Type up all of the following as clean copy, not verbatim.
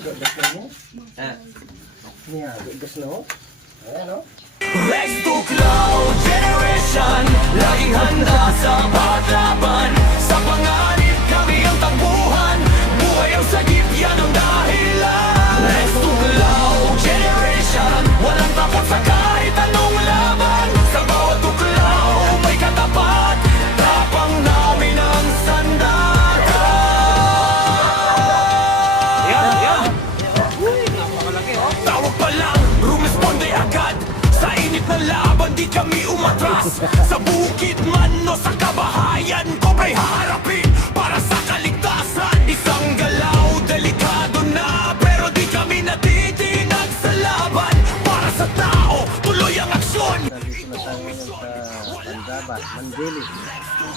gas na mo. Ah. Niya, gas na mo. Ayan o. Rex to Cloud Generation, laging handa sa paglaban. Sa panganib kami ang takbuhan, buhay ang sagip, yan ang dahilan. Rex to Cloud Generation, walang takot sa kahit anong laban. Sa bawat tuklaw may katapat, tapang namin ang sandata. Tawag pa lang, rumisponde agad. Sa init ng laban, di kami umatras. Sa bukid man o sa kabahayan, kobra'y haharapin para sa kaligtasan. Isang galaw, delikado na, pero di kami natitinag sa laban. Para sa tao, tuloy ang aksyon. Nandito na tayo ngayon sa Pandaba, Mandili.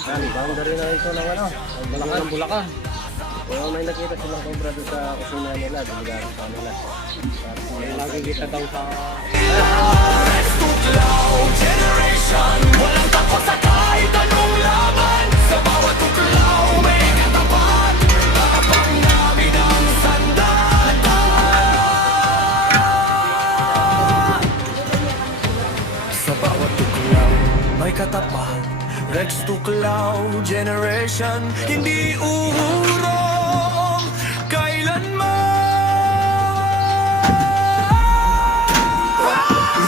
Yan, boundary na ito ng ano, Bulacan. Bulacan. Kaya may nakita silang cobra doon sa kusina nila, diligaran pa nila. Lagi kita daw sa... Rex to Cloud Generation, walang takot sa kahit anong laban. Sa bawat tuklaw may katapat, tapang namin ang sandata. Sa bawat tuklaw may katapat. Rex to Cloud Generation, hindi uurong kailanman.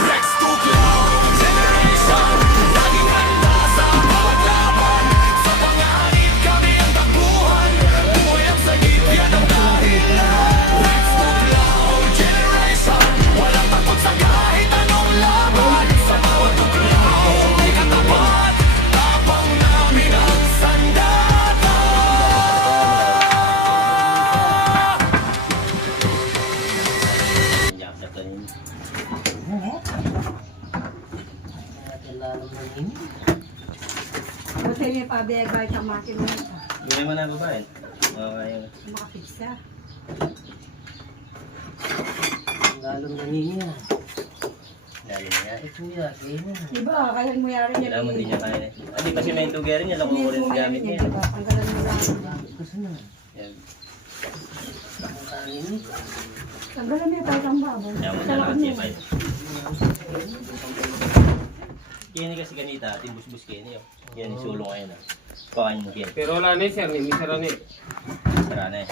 Rex to Cloud Generation, laging handa sa paglaban. Sa panganib kami ang takbuhan, buhay ang sagip, yan ang dahilan. Rex to Cloud Generation, walang takot sa kahit anong laban. Sa bawat tuklaw may katapat, tapang namin ang sandata. Yan, sa tanin. Lalong na yun. Buti niya pabiyagay sa makina nito. Bigay mo na babae. Okay. Makapigsa. Lalong na niya. Dali na yan. Ito niya, kaya na. Diba, kaya mo yari niya. Kailangan mo din niya kaya. Hindi pa semento gearing niya. Lako ko rin sa gamit niya. Diba, tanggalan mo lang. Gusto na. Yan. Ang kanin ni. Tanggalan mo yung pagkang babo. Kaya mo Sa na loob lang niya. siya. Kini kasi ganita. Timbus-bus kini. Yan yung sulong ngayon. Pakain mo kini. Pero wala na eh, sir, may sara na eh. Sara na eh.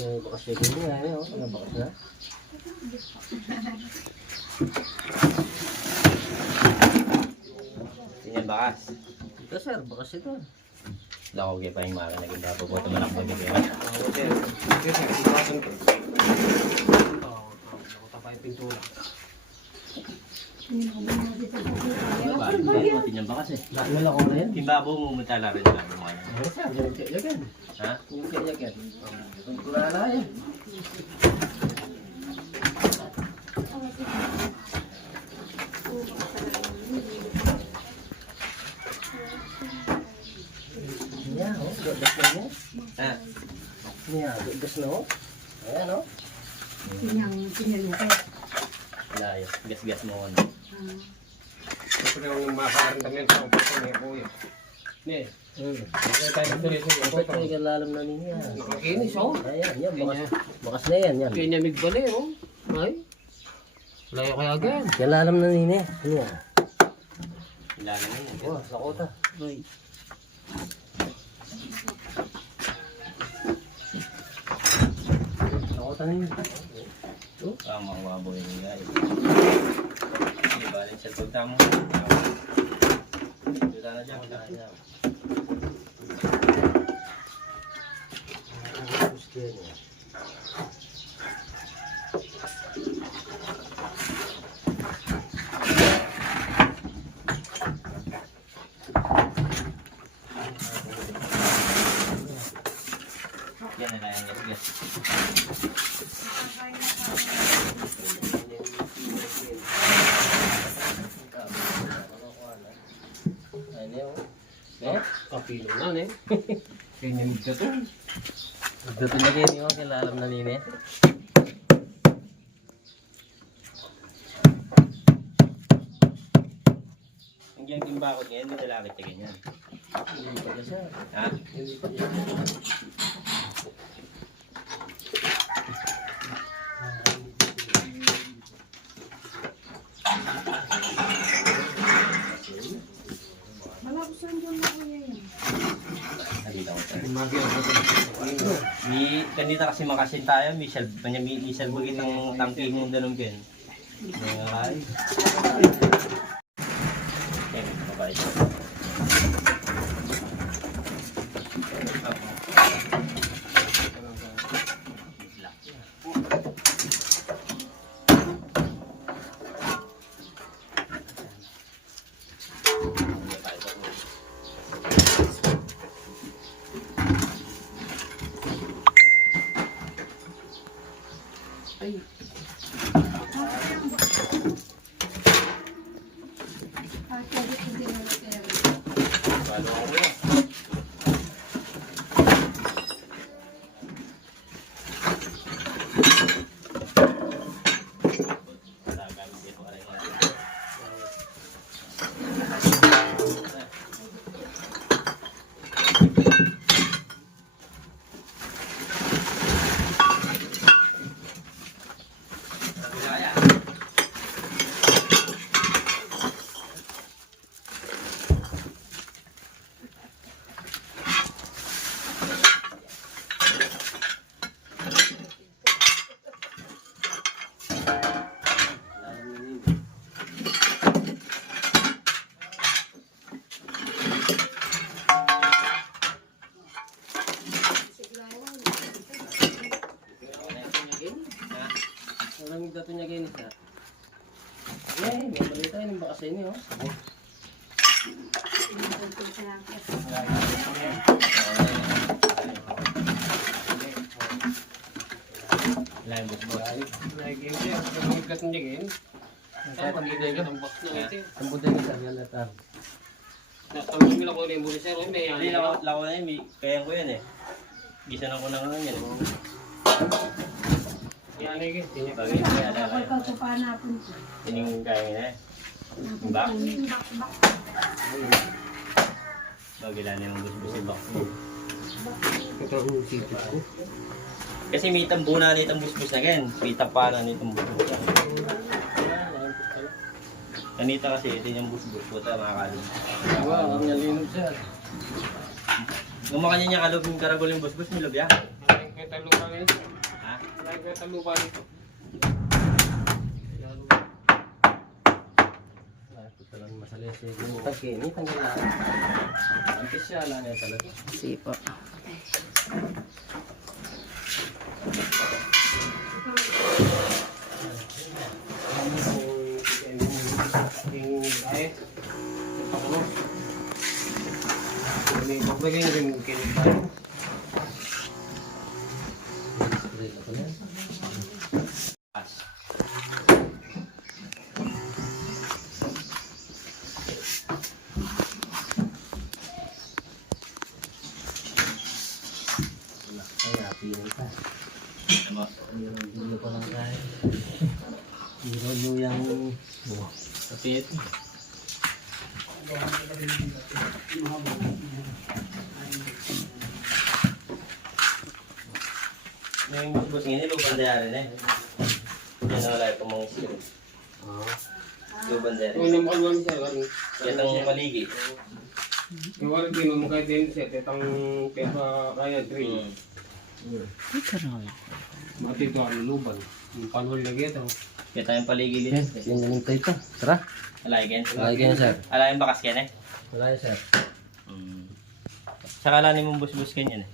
May bakas siya kanya nga yun. Ano bakas na? Yan bakas. Ito sir, bakas ito. Lako kaya pa yung mara. Naging bapo po. Tumanak mo bigay. Ako sir, okay sir, iwasan ko. Oo, nakuta pa yung pintura. Dahil mati niyang bakas eh. Wala ko na yan. Yung babo mo mutala rin. Babo mo ngayon. Ano sir, yung tiyagan. Ha? Yung tiyagan. Ang kulala yan. Niya, oh, gas na mo. Ha? Niya, gas na mo. Ayan, oh. Pinalukay. Wala yun. Gas-gas mo. Siyempre yung makakarandam yan sa umpasa niya po yun. Ne, kaya tayo nagtuloy sa Bakit umpasa. may kalalam na niya? Nakikinis oh. Ayan, yan, bakas na yan, yan. Kaya niya migbali oh. Ay, layo kaya agad. Kalalam na niya. Niya. Ilala na yun. Oh, sakota. Ay. Sakota na yun. Tama ang maboy ng guys. Hindi balik sa pagtamo. Wala na dyan. Wala na dyan. Yan na lang ang gas-gas. Kapilo na ne. Kaya niya migka to. Dito na kayo niyo, kalalam na niya. Ang giyang timbakot ngayon, may dalakit ka ganyan. Hindi pa siya. Ha? Hindi pa siya. Malakusan dyan na kuya yun. Nandito ako, sir. Magiyan ko ito. Kanita kasi makasin tayo, Michelle bagit ang tangki mong dalong ken. Ay. Okay, bye-bye. Ah, pwede ko din na sir. Balo ako yan. Maraming dato niya ganyan siya. Eh, may balita yun baka sa inyo. Lain bos-bos. Nag-game siya. Maraming dato niya ganyan. Ang pag-ibig ka ng box na ito. Ang buday ni Sir Yalatan. Ang bumila ko rin muli sir. May Hindi, lako na yun. Kaya ko yan eh. Gisanan ko na nga yan. yan eh. Bagay ko yan. Kapag pagpapanapon ko. Tining kaya nga eh. Bak? Bagay na yung bus-bus yung bak. Ito ang sipit ko. Kasi may tambo na itong bus-bus na gan. May tapanan itong bus-bus na. Kanita kasi ito yung bus-bus. Puta makakalong. Diba, ang nalinog siya. Nung makanya niya kalog yung karagol yung bus-bus, may lobya. Maraming kwenta lupa rin. Ha? Maraming kwenta lupa rin. Ito lang masali siya. Yung tagkini, tanggal na. Ampis siya, ala na talaga. Sipo. Yung ay, ako. May pagbagay na rin kinipay. Pas. Ay, happy yun pa. Ano? Hindi ko lang kaya. Hiro yung Kapit. Yung bus-bus ngayon, lubang dayari na eh. Yan ang wala yung mga skill. Lubang dayari. Kung namakalwan siya, waring. Yan ang maligi. Yung waring din, mamukay din siya, tetang pepa kaya 3. Mati ito, ano luban. Yung panhol na gito. Kaya tayong paligi din. Yan yung ito. Tara. Alay, Lagi yan, sir. Alay yung bakas yan eh. Wala yan, sir. Saka lang yung bus-bus kanyan eh.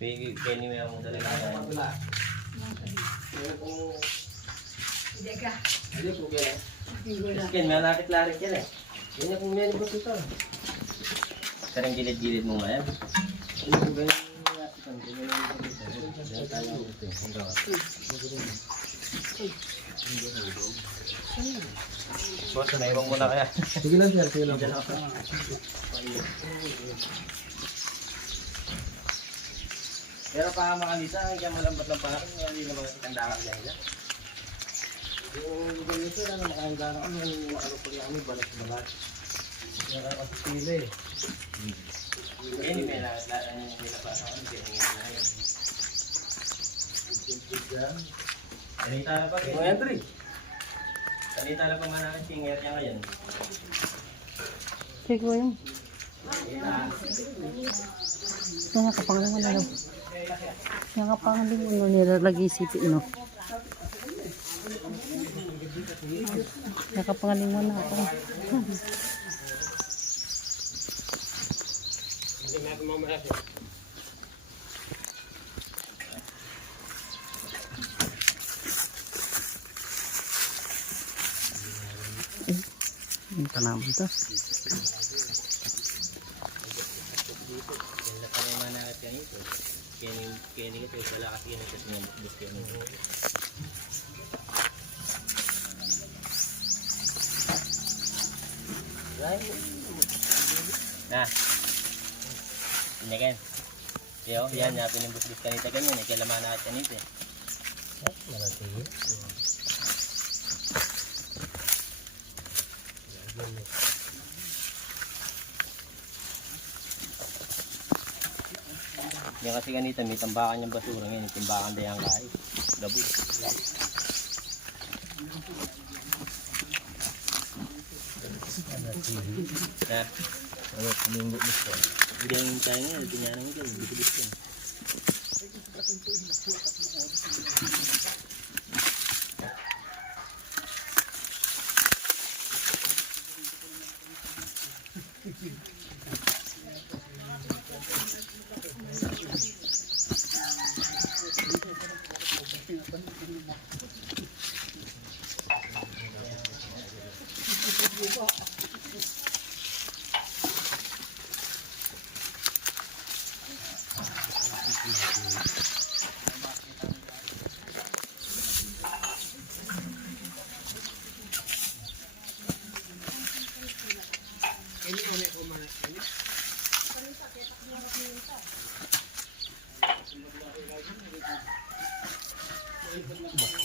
Kaya ni mo yung talaga. Hindi ka. Hindi po kaya. Ken, may nakit-larit yan eh. Yan yung meron ko ito. Karang gilid-gilid mo nga yan. Ano po ganyan yung nasikan? Ganyan yung ito. Yan tayo ito. Boss, naiwang mo na kaya. Sige lang, sir. Sige lang. Pero pa makanisa, kaya malambat lang parang hindi naman kitang dakak niya nila. Yung lugar nito, ano, makahanda na kami. Ano po yung balik sa balat. Nakakapili. Yan yung nila pa sa akin. Kanita na pa kayo. Entry. Kanita na pa man namin singer niya ngayon. Sige ko yun. Nakapangalan mo na lang. Nakapangalan mo na nilalagay isipin, no? Nakapangalan mo na ako. Hindi natin mamaya. Ang tanaman to. Yan na pa naman nakit kanito. Kaya ni kasi wala kasi yan kasi yung bus kayo nito. Nah. Ini kan. Yo, yan natin yung bus kanita ganyan eh. Kailaman natin kanito eh. Malati. Yan kasi ganito, may tambakan yung basura ngayon, timbakan dayang kahit. Gabod. Na? Ano, kuminggo gusto. Hindi ang tayo ngayon, tinyanang dyan, bibigis yan.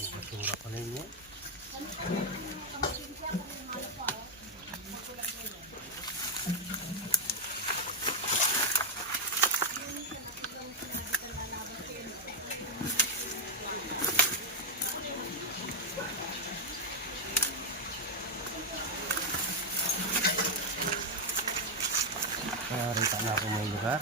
Basura pa rin yan. Rita na ako may lugar.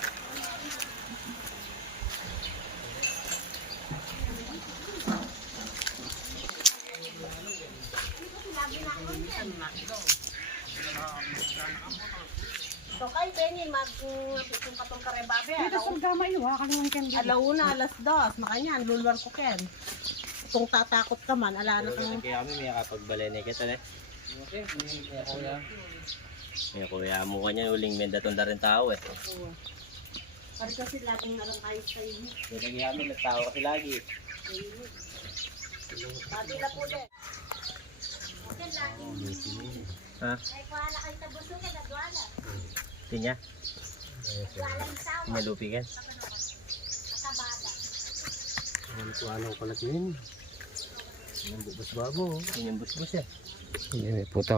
So kay Benny mag-pitong katong karebabe. Dito sa gama iwa, kaluan kan dito. Alauna, alas 2, makanya luluwar ko ken. Kung tatakot ka man, ala na kang Kaya kami may kapagbalay na kita eh. May kuya mo kanya uling mendaton na rin tao eh. Pari kasi laging nalang ayos sa inyo. Kaya kami nagtao kasi lagi. Pati na po din. Ha? Tinya? Malupi kan? Ang kuwanaw pala yun. Ang bubos babo. Yun yung bus-bus eh. Yan eh, puta.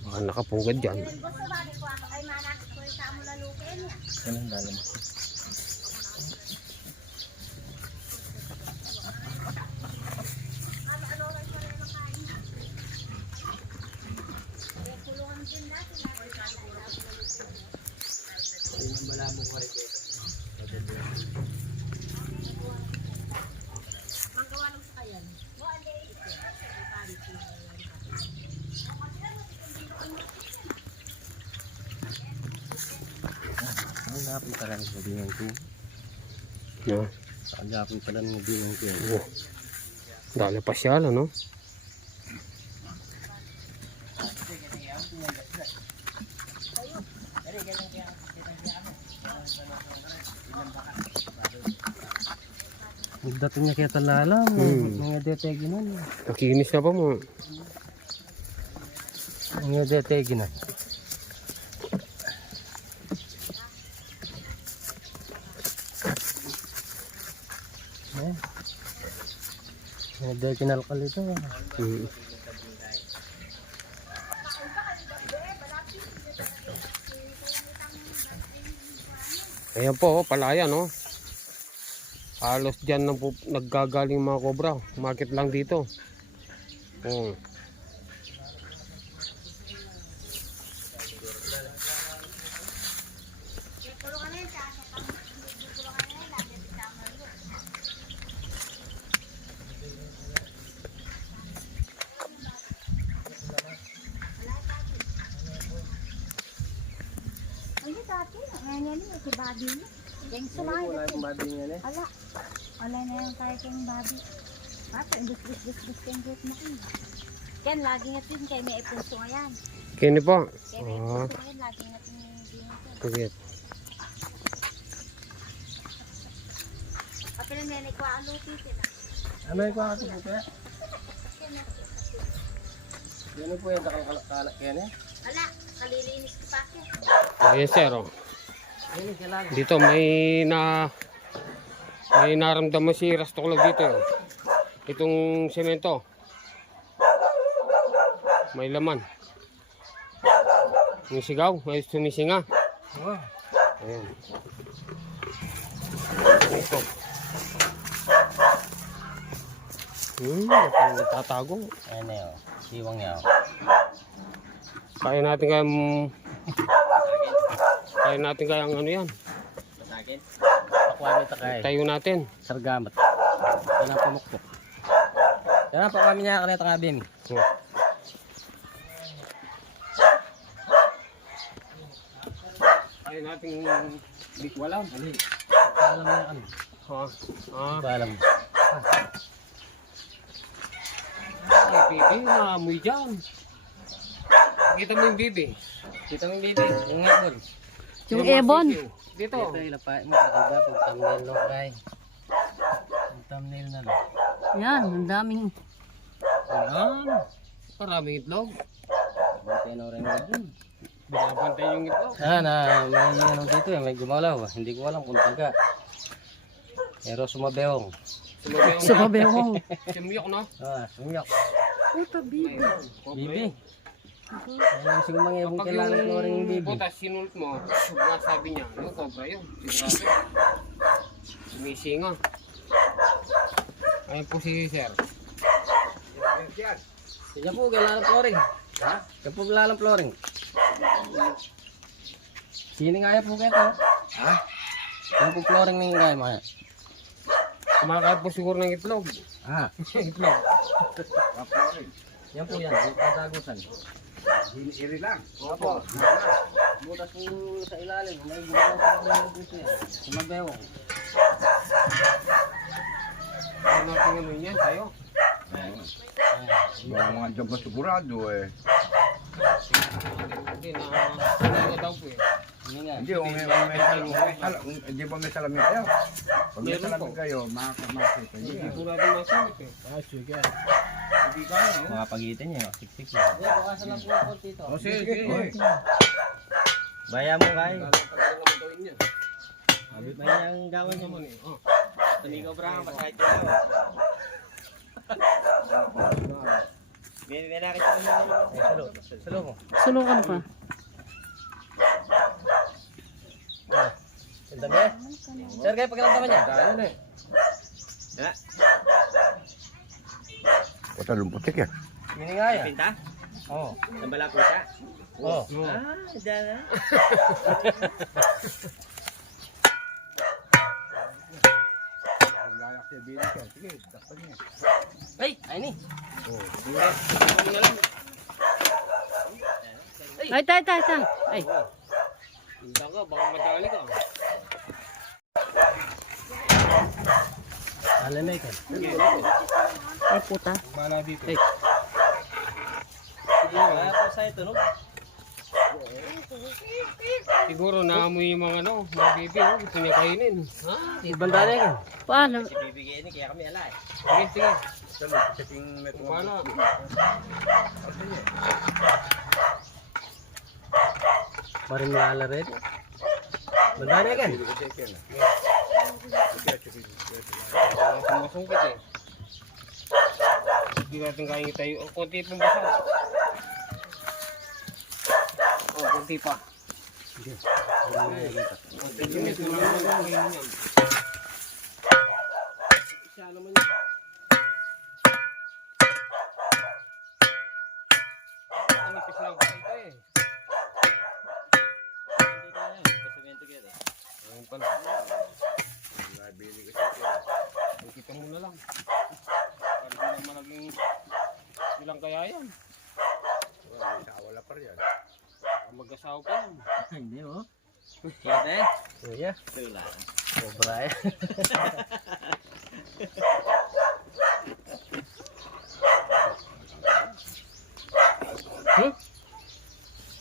Baka nakapugad dyan. Ganun dalam. Ang lapit pala ng gabingan ko. No? Ang lapit pala ng gabingan ko. Oh. Dali pa siya, no? Dating niya kaya talalam. Mga detegi na. Nakikinis na pa mo. Mga detegi na. Mga detegi na lokal ito. Ayan po, palayan, no? Halos dyan naggagaling mga kobra. Market lang dito. Oh. Ano dati? Ngayon yun, si Bobby niya. Yung Hindi, sumahay wala na akong babi yan eh. Ala. Wala na yung kaya kayong Bobby. Bata, bus kayong group mo kayo. Ken, lagi nga din kayo may ipunso ngayon. Kini po. Kaya may ipunso ngayon, lagi nga din yung dito. Sige. Pati na nenay ko, ano titin ah. Ano yung kwa ito po kaya? Yan po yung kalak yan eh. Ala, kalilinis ko pa kaya. Ayan sir, oh. Dito may naramdaman si Rastoklog dito. Oh. Itong semento. May laman. May sigaw, may sumisinga. Ayan. Ito. Natatago. Ayan na yun. Siwang niya. Kaya natin kaya ang ano yan. Sa akin. Pakuha nito kay. Tayo natin. Sargamat. Yan ang pamukpok. Yan ang pakuha niya kanita kabim. Oh. Kaya natin bikwalan. Alam na yan. Alam. Alam. Ay, bibi, naamoy dyan. Kita mo yung bibi. Kita mo yung baby. Yung ngipon. Yung ebon. Dito. Ito ilapay mo. Iba pag thumbnail no kay. Yung thumbnail na no. Yan, ang daming. Ayan. Maraming itlog. Bantay na rin mo dun. Binabantay yung itlog. May ano dito eh. May gumalaw. Hindi ko alam kung taga. Pero sumabeong. Sumabewong. Simyok, no? Sumyok. Puta, bibi. Bibi. Ayun, siguro mga ibang Kapag kailangan ko rin yung yung bibi. butas sinulot mo, sabi niya, yung cobra yun. Sigurado. Sumisinga. Ayun po si sir. Kaya po, kailangan flooring. Ha? Kaya po, kailangan flooring. Sino nga po kaya ito? Ha? Kaya po flooring na yung kaya mga. Kumakain po siguro ng itlog. Ah, Itlog. yan po yan. Yung kadagusan. Iri lang. Opo. Butas po sa ilalim. May gumagawa sa ilalim dito yan. Sumabewong. Ano natin ano yan tayo? Mga dyan ba sigurado eh. Hindi na daw po eh. Hindi nga. Hindi, hindi ba may salamin kayo? Pag may Meron salamin po. kayo, makakita Hindi niyo. po natin masungit eh. Sige. Hindi kaya. Mga pagitan niya. Siksik niya. Hindi, bukasan lang po ako dito. O sige. Baya mo kay. Pagkakaroon naman gawin yan. Baya ang gawin niya mo. Naman eh. Oh. Tumigaw bra ka pa kahit ito. May nakita ko niya. Salo mo. Sulukan pa. Ang dami. Sir, kayo pagkaramdaman niya. Ayun eh. Ha? Patalong putik yan. Mini nga yan. Pinta? Oo. Nambala po siya? Oo. Dyan na. Sige, dakpan niya. Ay, ay ni. Ay, tay. Ay. Hindi ka, baka madali ka. Alam na ito. Ay, puta. Bala dito. Kaya po sa ito, no? Siguro naamoy yung mga ano, mga baby, oh. Gusto niya kainin. Ha? Banda na yan. Paano? Si bibigyan ni, kaya kami ala eh. Sige. Kasing may Bala. Marimlala rin. Banda na yan. Masungkit eh. Hindi natin kaya tayo. O, konti pong basa. O, konti pa. Nipis lang pa ito eh. Kasimento kita. Ayun pala. Kita mo na lang. Parang malaging ilang kaya yan. Wala pa rin. Mag-asawa pa yan. Hindi mo. Kita eh. Kuya, Wala. sobra yan.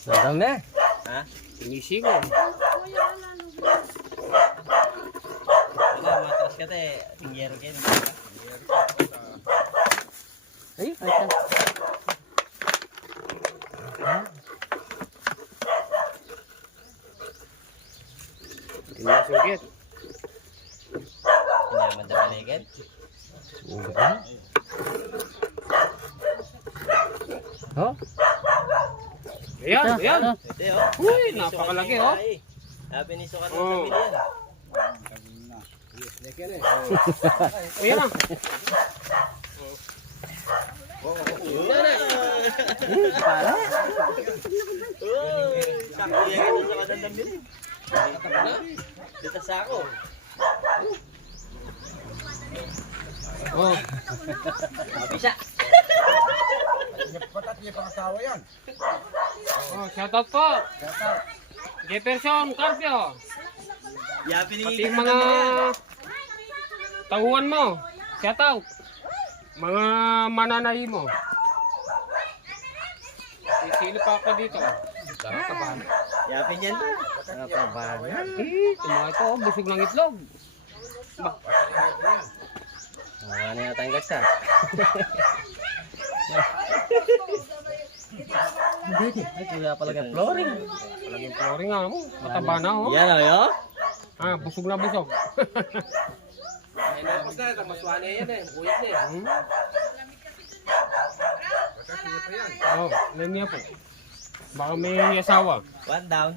Madami. Ha? Sinisigo. Wala, matras ka te. Tingyero ka yun. Ay, Sinasugit. Pinaman na paligid. Oh, Ayan, ayan. Ito oh. Uy, napakalaki oh. Happy ni Sukat Oh. ng yan. Ayan na. para. Uy, sakto yan ito sa katandang bilhin. Dito sa ako. Oh, Happy siya. Patat niya pang asawa yan. oh, shoutout po. Jefferson Carpio. Happy ni Pati yung mga tauhan mo. Shoutout. Mga mananahi mo. Sino pa ako dito? Kakabahan. Happy niyan. Nakabahan yan. Eh, tumahay ko. Busog ng itlog. Ba? Ano yata yung gasta? Ay, kuya pala kay flooring. Palaging flooring nga mo. Mataba na oh. Yan o yo. Ah, busog na busog. Oh, ilan niya po? Baka may asawa. One down.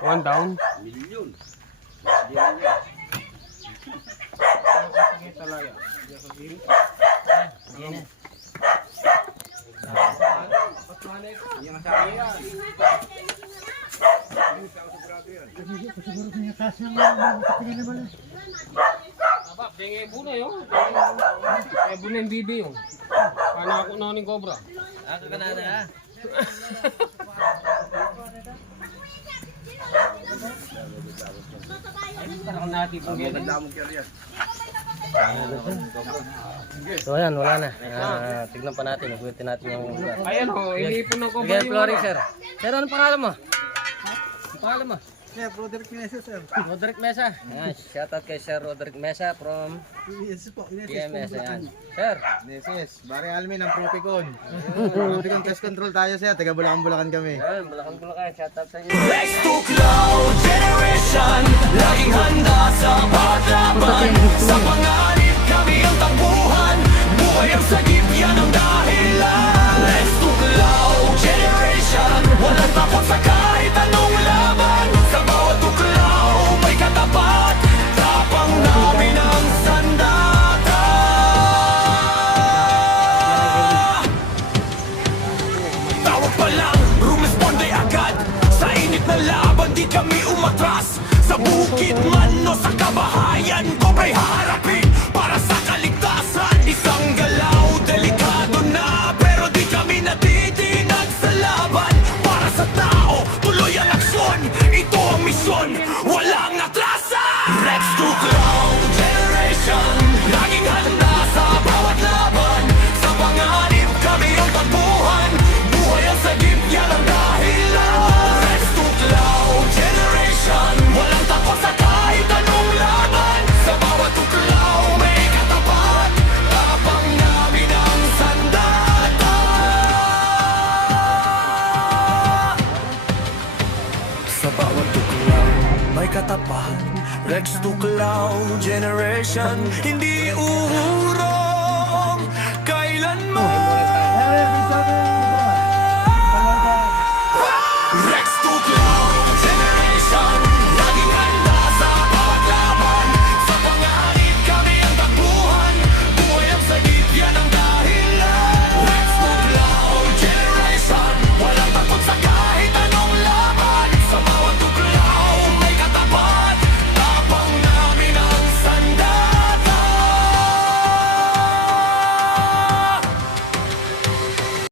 One down. Yan na. Yung asawa yan. Aba, kaya buna yun. Kaya buna yung bibi yun. Paano ako na ng cobra? Ako ka na na. Parang natin pag yan. Damog ka rin yan. So ayan, wala na. Tignan pa natin, nagwitin natin yung lugar. Ayan o, iniipon ng cobra Bigyan yung flooring, ano. sir. Sir, anong pangalan mo? Anong pangalan mo? Sir, Roderick Mesa, sir. Roderick Mesa. Ayan, shoutout kay Sir Roderick Mesa from Yes po, PMS. Ayan. Sir, Yes, Bareng Almin ng Propicon. Propicon Test Control tayo sir, taga Bulacan kami. ayan, Bulacan. Shoutout sa inyo. Next to Cloud Generation, laging handa sa paglaban. Sa panganib kami ang takbuhan, buhay ang sagip, yan ang dahilan. Next to Cloud Generation, walang takot sa kahit anong laban. Sa bawat tuklaw may katapat, tapang namin ang sandata. Tawag pa lang, rumisponde agad. Sa init na laban, di kami umatras. Sa bukid man o sa kabahayan, kobra'y haharapin para sa kaligtasan. Isang galaw, delikado na, pero di kami natitinag sa laban. Para sa tao, tuloy ang aksyon. Ito ang misyon, walang atrasan. Next to Cloud Generation, laging handa sa bawat laban. Sa panganib kami ang takbuhan, buhay ang sagip, yan ang dahilan. Next to Cloud Generation, walang takot sa kahit anong laban. Sa bawat tuklaw may katapat, tapang namin ang sandata. Sa bawat tuklaw may katapat, Rex to Cloud Generation, hindi uurong kailanman.